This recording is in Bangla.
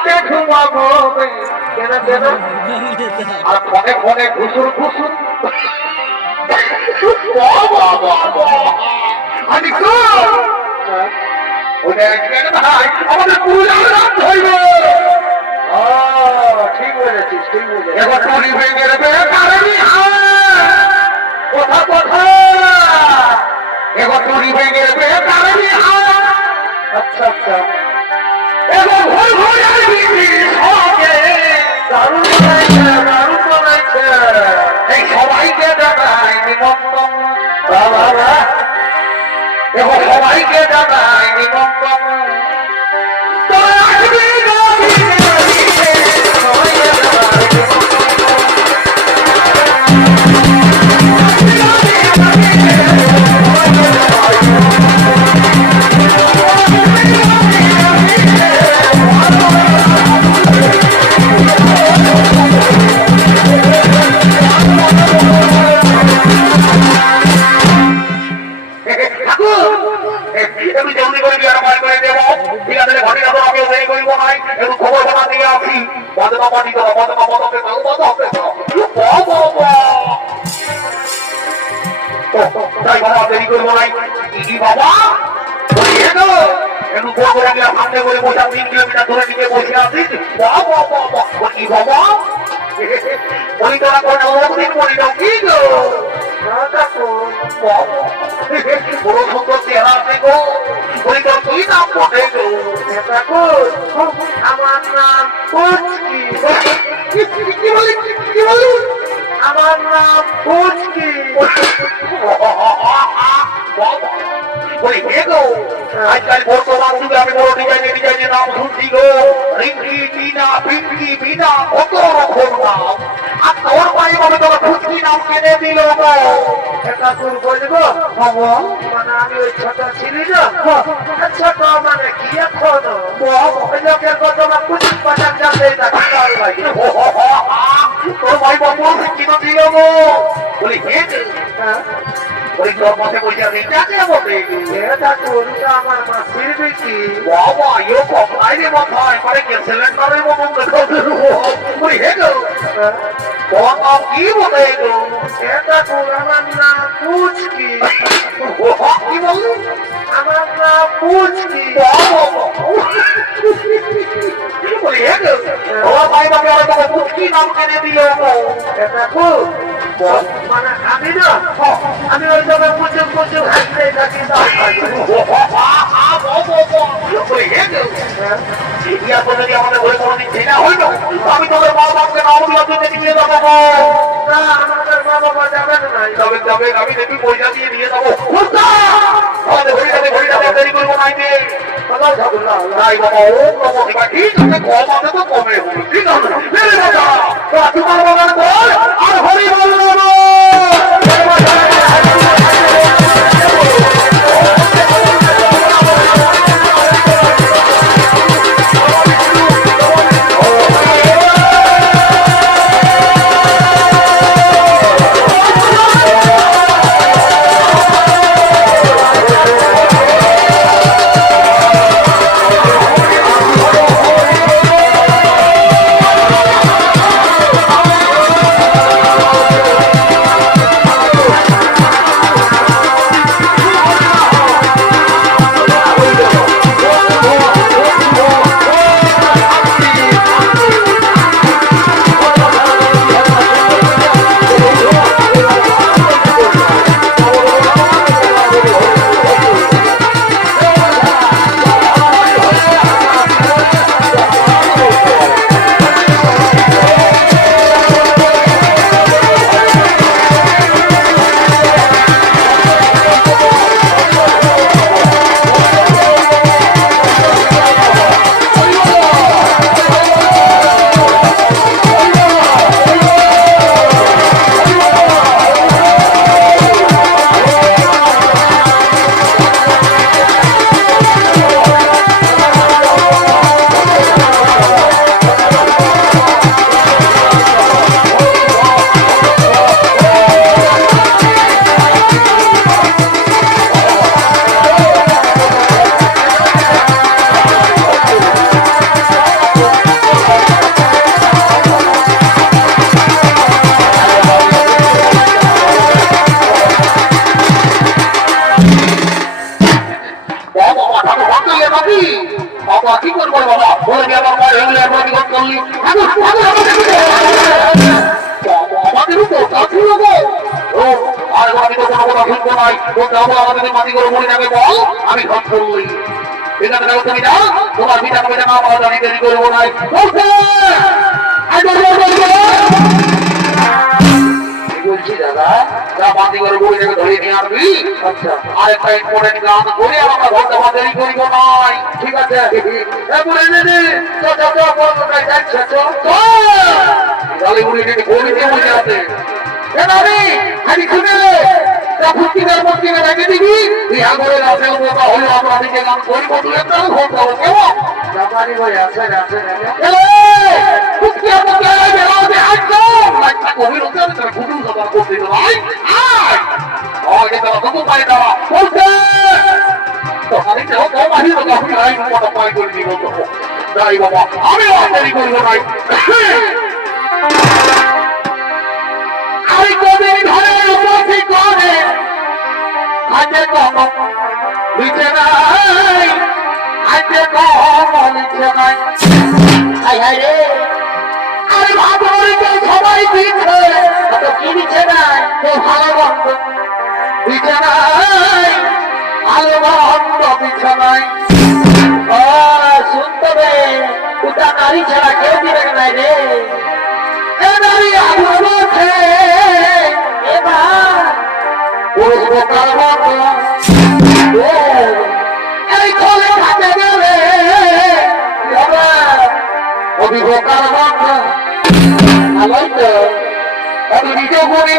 বাড়িতে ঘুমাবো কেন কেন আর ফোনে ফোনে ঘুষুর ঘুষুর আমি আমাদের ঠিক বলেছিস ঠিক বলে এবার টুরি হয়ে গেলে কথা কথা এবার টুরি হয়ে গেলে আচ্ছা আচ্ছা এবার ভুল ভুল দারুণ দারুণ বানাইছে এই সবাইকে জানাই নিমন্ত্রণ বাবা এবার সবাইকে জানাই নিমন্ত্রণ আমার নাম আমার নাম পুচকি আজকাল বর্তমান যুগে আমি বড় ডিজাইনে ডিজাইনে নাম শুনছি গো রিঙ্কি টিনা পিঙ্কি বিনা কত রকম নাম আর তোর ভাই বলে তোর পুচকি নাম কেনে দিল গো এটা তোর বলবো মানে আমি ওই ছোট ছিলি না ছোট মানে কি এখন ওই লোকের কথা আমার পুচকি পাঠান যাবে তোর ভাই বাবু কিনো দিল গো বলি হে ওই তোর মধ্যে বলছে এইটাকে বলবে এটা তোরটা আমার মা ফিরবে কি বাবা ইও কমাইরে মাথায় করে কে সিলিন্ডারের মতো ওই হে গো তোর নাম কি বলে গো এটা তোর আমার নাম পুচকি কি বললি আমার নাম পুচকি বলি হে গো ওর ভাই বাবা আর তোকে পুচকি নাম কেনে দিল এটা কো মানে আমি না আমি ওই সময় পুজো পুজো হাসতে থাকি আমাদের ঘরে কোনোদিন চেনা হইল আমি তোদের মা বাবাকে নাম নিয়ে যাবো না আমাদের মা বাবা যাবেন না যাবেন যাবেন আমি দেখি পয়সা দিয়ে নিয়ে যাবো আমাদের ঘড়িটাতে দেরি করবো নাইতে ঠিক আছে কম আছে তো কমে হলো ঠিক আছে তোমার বাবার বল আর হরি বল ঠাকুর ভাবতে গিয়ে নাকি বাবা কি করবো বাবা বলে দিয়ে আমার মা এগুলো একবার বিগত করলি আমাদের উপর তা ছিল গো ও আর আমি তো কোনো কথা শুনবো নাই ও যাবো আমাদের মাটি করে মরে যাবে বল আমি ঘর করলি এখানে দেখো তুমি যাও তোমার পিতা কবে জানা পাওয়া জানি দেরি করবো নাই বলছি দাদা যা বাতি করে বই থেকে ধরে নিয়ে আসবি আচ্ছা আরেকটা ইম্পর্টেন্ট গান করে আমরা ঘরটা দেরি করিব নাই ঠিক আছে বলে নে তাহলে উনি গরিতে মজা আছে আমি শুনে পুস্তিকার পত্রিকা রেখে দিবি বিহা করে রাসেল মোটা হলে আমরা দিকে গান করবো তুই একটা ভোট পাবো কেমন জাপানি ভাই আছে পুস্তিকার পত্রিকা বেরোতে আসছো একটা কবির হতে হবে তারা কুটুম সবার করতে দিল ভাই এটা তারা তবু পাই দেওয়া বলছে তো আমি তো বাহির আপনি আই মোটা পাই করে দিব তো যাই বাবা আমি দেরি করবো নাই আমি কদিন ধরে উপস্থিত করে আজকে কম লিখে নাই আজকে কম লিখে নাই হাই হাই রে আমি ভাবি তো সবাই দিচ্ছে তো কি দিচ্ছে নাই তো ভালো বন্ধ দিচ্ছে নাই ভালো বন্ধ দিচ্ছে নাই শুনতে হবে ওটা নারী ছাড়া কেউ দিবে নাই রে নারী আলো বলছে এই খোলে খাতে গেলে অভিযোগার ভালোই তো আমি নিজে বলি